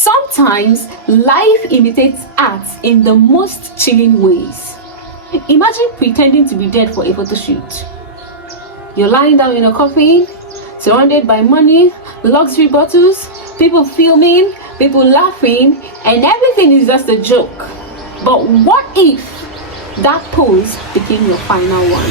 Sometimes life imitates art in the most chilling ways. Imagine pretending to be dead for a photo shoot. You're lying down in a coffin, surrounded by money, luxury bottles, people filming, people laughing, and everything is just a joke. But what if that pose became your final one?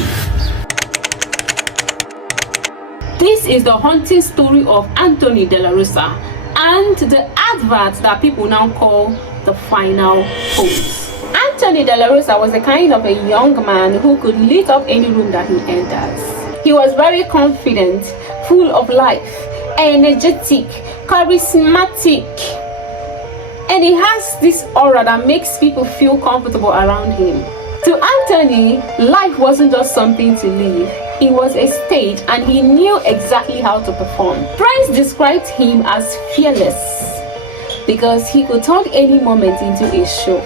This is the haunting story of Anthony De La Rosa and the advert that people now call the final pose. Anthony De La Rosa was the kind of a young man who could lit up any room that he enters. He was very confident, full of life, energetic, charismatic, and he has this aura that makes people feel comfortable around him. To Anthony, life wasn't just something to live. It was a stage, and he knew exactly how to perform. Friends described him as fearless because he could turn any moment into a show.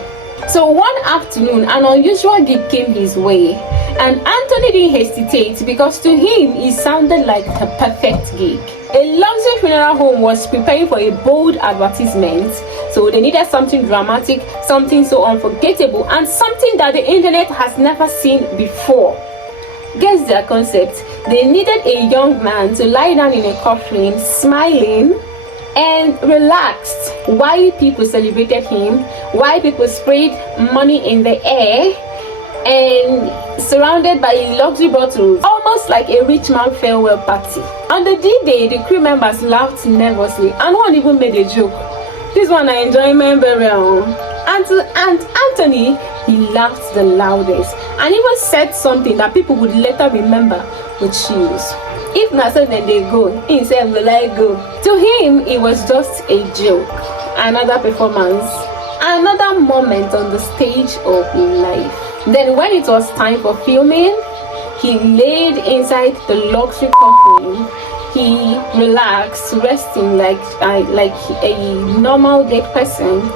So one afternoon, an unusual gig came his way, and Anthony didn't hesitate because to him it sounded like the perfect gig. A luxury funeral home was preparing for a bold advertisement, so they needed something dramatic, something so unforgettable, and something that the internet has never seen before. Guess their concept. They needed a young man to lie down in a coffin, smiling and relaxed, while people celebrated him, while people sprayed money in the air, and surrounded by luxury bottles, almost like a rich man farewell party. On the D-Day, the crew members laughed nervously, and one even made a joke. This one I enjoy my burial. And Anthony, he laughed the loudest and even said something that people would later remember with chills. If not so, then they go. He said, "Will I go?" To him, it was just a joke, another performance, another moment on the stage of life. Then when it was time for filming, he laid inside the luxury coffin. He relaxed, resting like a normal dead person.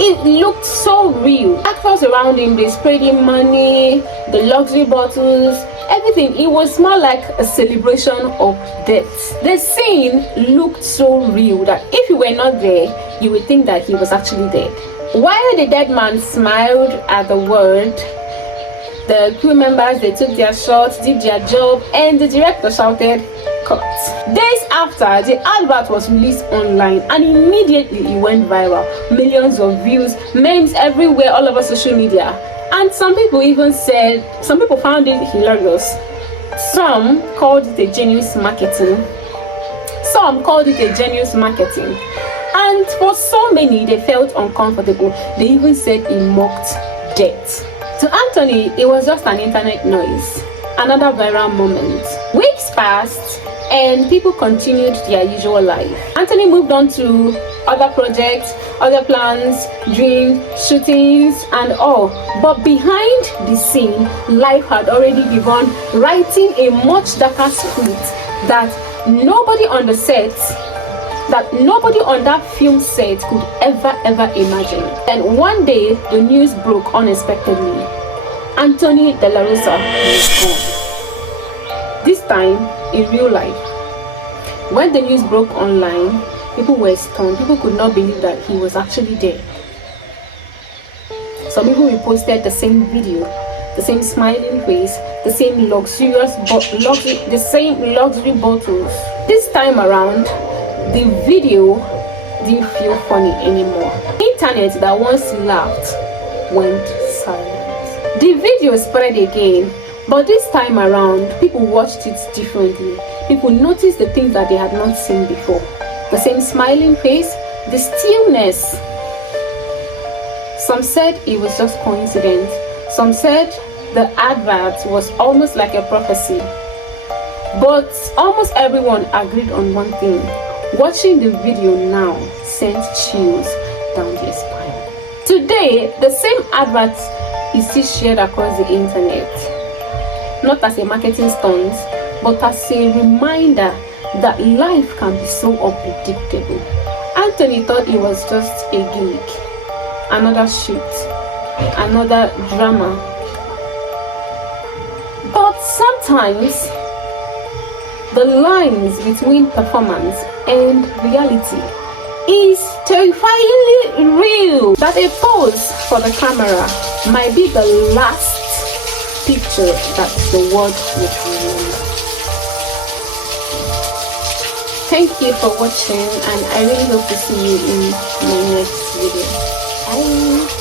It looked so real. Actors around him, they sprayed him money, the luxury bottles, everything. It was more like a celebration of death. The scene looked so real that if you were not there, you would think that he was actually dead. While the dead man smiled at the word, the crew members, they took their shots, did their job, and the director shouted, "Cut." Days after, the advert was released online, and immediately it went viral. Millions of views, memes everywhere, all over social media. And some people found it hilarious. Some called it a genius marketing. And for so many, they felt uncomfortable. They even said it mocked death. To Anthony, it was just an internet noise, another viral moment. Weeks passed, and people continued their usual life. Anthony moved on to other projects, other plans, dreams, shootings, and all. But behind the scene, life had already begun, writing a much darker script that nobody on that film set could ever imagine. And one day, the news broke unexpectedly. Anthony De La Rosa was gone. This time, in real life. When the news broke online, people were stunned. People could not believe that he was actually dead. Some people reposted the same video, the same smiling face, the same luxury bottles. This time around, the video didn't feel funny anymore. Internet that once laughed went silent. The video spread again, but this time around, people watched it differently. People noticed the things that they had not seen before. The same smiling face, the stillness. Some said it was just coincidence. Some said the advert was almost like a prophecy. But almost everyone agreed on one thing. Watching the video now sent chills down their spine. Today, the same advert is still shared across the internet. Not as a marketing stunt, but as a reminder that life can be so unpredictable. Anthony thought it was just a gig, another shoot, another drama. But sometimes the lines between performance and reality is terrifyingly real that a pose for the camera might be the last picture that the world would remember. Thank you for watching, and I really hope to see you in my next video. Bye.